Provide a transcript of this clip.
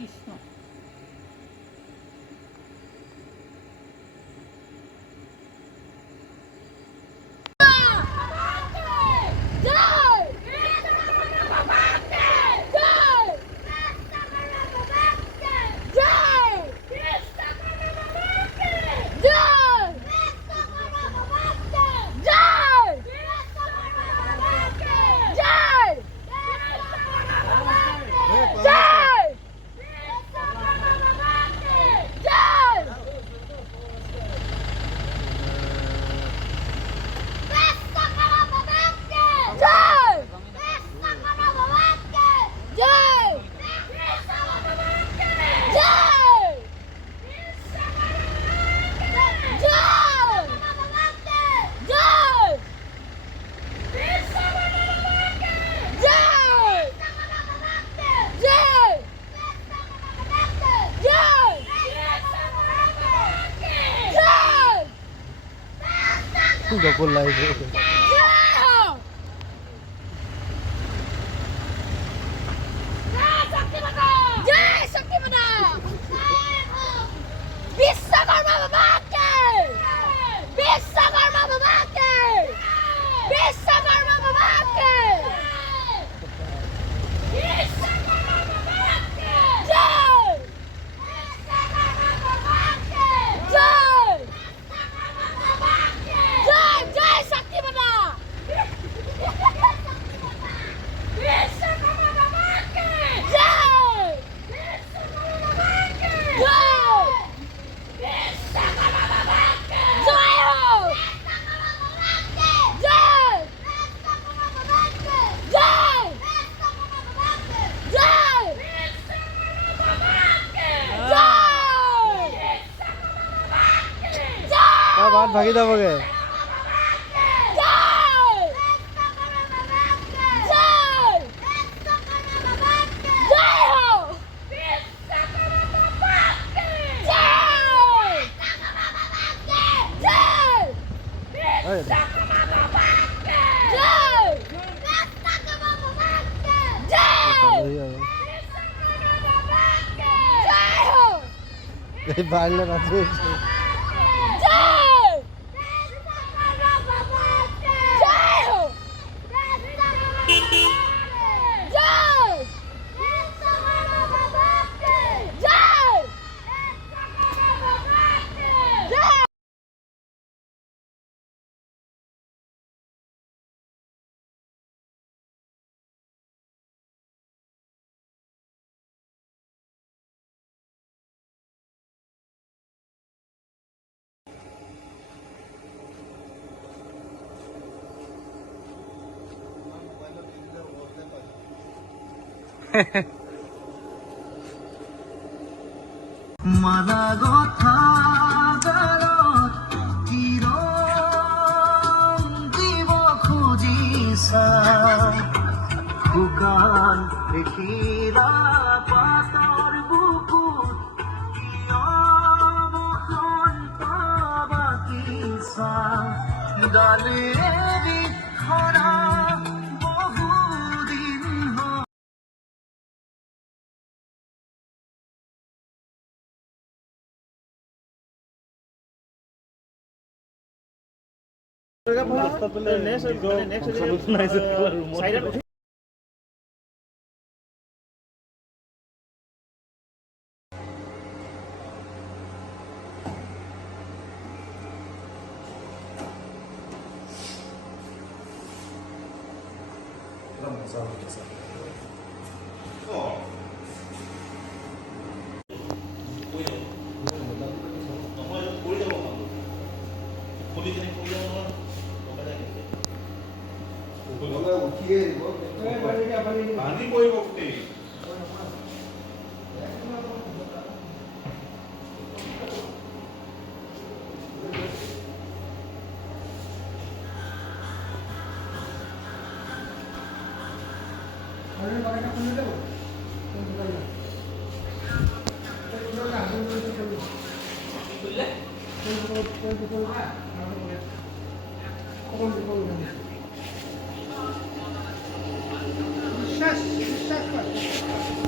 কৃষ্ণ। গকুল লাইভে বিশ্বকর্মা বাবাকে বিশ্বকর্মা বাবাকে বিশ্বকর্মা বাবাকে বিশ্বকর্মা বাবাকে জয় বিশ্বকর্মা বাবাকে জয় জয় জয় শক্তি বাবা বিশ্বকর্মা বাবাকে জয় বিশ্বকর্মা বাবাকে জয় বিশ্বকর্মা বাবাকে জয় হো বিশ্বকর্মা বাবাকে জয় বিশ্বকর্মা বাবাকে জয় বিশ্বকর্মা বাবাকে জয় বিশ্বকর্মা বাবাকে জয় বাদ ভাগি যাবগে বাড়লে রাজি হয়েছে মালা কথা চির দিব খুঁজিছা শুকান দেখিলা পাতৰ বুকুত বসন্ত বাকিছা ডালেৰি খৰা বহুদিন হ'ল 많이 보이고 그때 বিশ্বাস কর